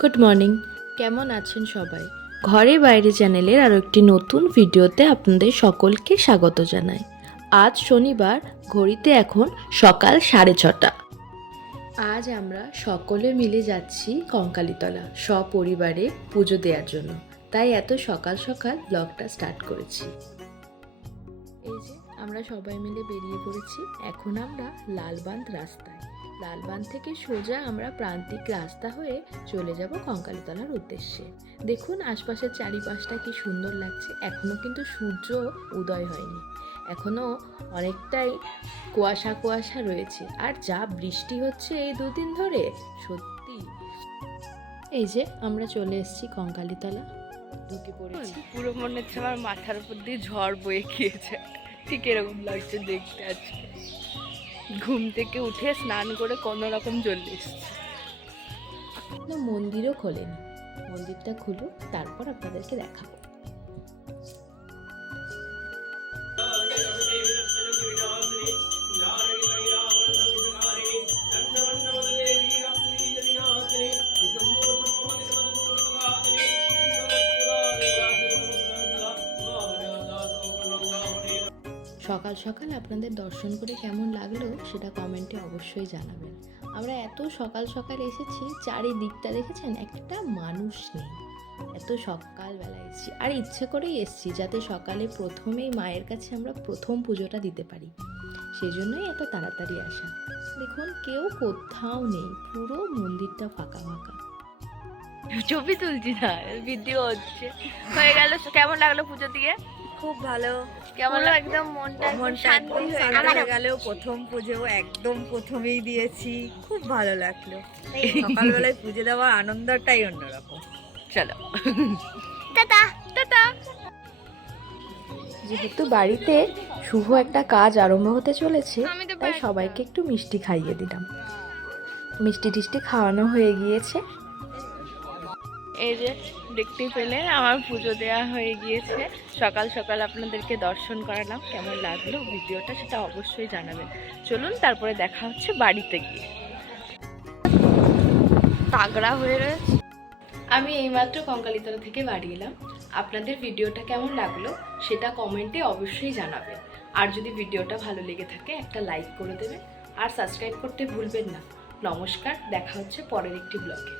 Good morning, কেমন আছেন সবাই? ঘরে বাইরে চ্যানেলের আরও একটি নতুন ভিডিওতে আপনাদের সকলকে স্বাগত জানাই। আজ শনিবার, ঘড়িতে এখন সকাল 6:30। আজ আমরা সকলে মিলে যাচ্ছি কঙ্কালীতলা সপরিবারে পুজো দেওয়ার জন্য, তাই এত সকাল সকাল ব্লগটা স্টার্ট করেছি। এই যে আমরা সবাই মিলে বেরিয়ে পড়েছি। এখন আমরা লালবাঁধ রাস্তায়, লালবাঁধ থেকে সোজা আমরা প্রান্তিক রাস্তা হয়ে চলে যাব কঙ্কালীতলার উদ্দেশ্যে। দেখুন আশপাশের চারিপাশটা কি সুন্দর লাগছে। এখনো কিন্তু সূর্য উদয় হয়নি, এখনো অনেকটাই কুয়াশা কুয়াশা রয়েছে। আর যা বৃষ্টি হচ্ছে এই দুদিন ধরে, সত্যি। এই যে আমরা চলে এসেছি কঙ্কালীতলা, ঢুকে পড়েছি। পুরো মনে হচ্ছে আমার মাথার উপর দিয়ে ঝড় বয়ে গিয়েছে, ঠিক এরকম লাগছে দেখতে। আজকে ঘুম থেকে উঠে স্নান করে কোনো রকম চলে এসেছি। মন্দিরও খোলেনি, মন্দিরটা খুলুক তারপর আপনাদেরকে দেখাবো। সকাল সকাল আপনাদের দর্শন করে কেমন লাগলো সেটা কমেন্টে অবশ্যই জানাবেন। আমরা এত সকাল সকাল এসেছি, চারিদিকটা দেখেছেন, একটা মানুষ নেই। এত সকালবেলা এসেছি, আর ইচ্ছে করেই এসেছি যাতে সকালে প্রথমেই মায়ের কাছে আমরা প্রথম পুজোটা দিতে পারি, সেই জন্যই এত তাড়াতাড়ি আসা। দেখুন কেউ কোথাও নেই, পুরো মন্দিরটা ফাঁকা ফাঁকা। ছবি তুলছি না, ভিডিও হচ্ছে। হয়ে গেল। কেমন লাগলো পুজো দিয়ে? খুব ভালো। কেমন একদম মনটা শান্তি হয়ে গেল। প্রথম পুজো একদম প্রথমেই দিয়েছি, খুব ভালো লাগলো। সকালবেলায় পুজো দেওয়ার আনন্দটাই অন্যরকম। চলো টাটা টাটা। যেহেতু বাড়িতে শুভ একটা কাজ আরম্ভ হতে চলেছে, তাই সবাইকে একটু মিষ্টি খাইয়ে দিলাম। মিষ্টি টিষ্টি খাওয়ানো হয়ে গিয়েছে। এই যে দেখতে পেলে আমার পুজো দেওয়া হয়ে গিয়েছে। সকাল সকাল আপনাদেরকে দর্শন করালাম। কেমন লাগলো ভিডিওটা সেটা অবশ্যই জানাবেন। চলুন তারপরে দেখা হচ্ছে বাড়িতে গিয়ে। তাগড়া হয়ে রয়েছে। আমি এইমাত্র কঙ্কালীতলা থেকে বাড়ি এলাম। আপনাদের ভিডিওটা কেমন লাগলো সেটা কমেন্টে অবশ্যই জানাবেন। আর যদি ভিডিওটা ভালো লেগে থাকে একটা লাইক করে দেবেন, আর সাবস্ক্রাইব করতে ভুলবেন না। নমস্কার, দেখা হচ্ছে পরের একটি ব্লগে।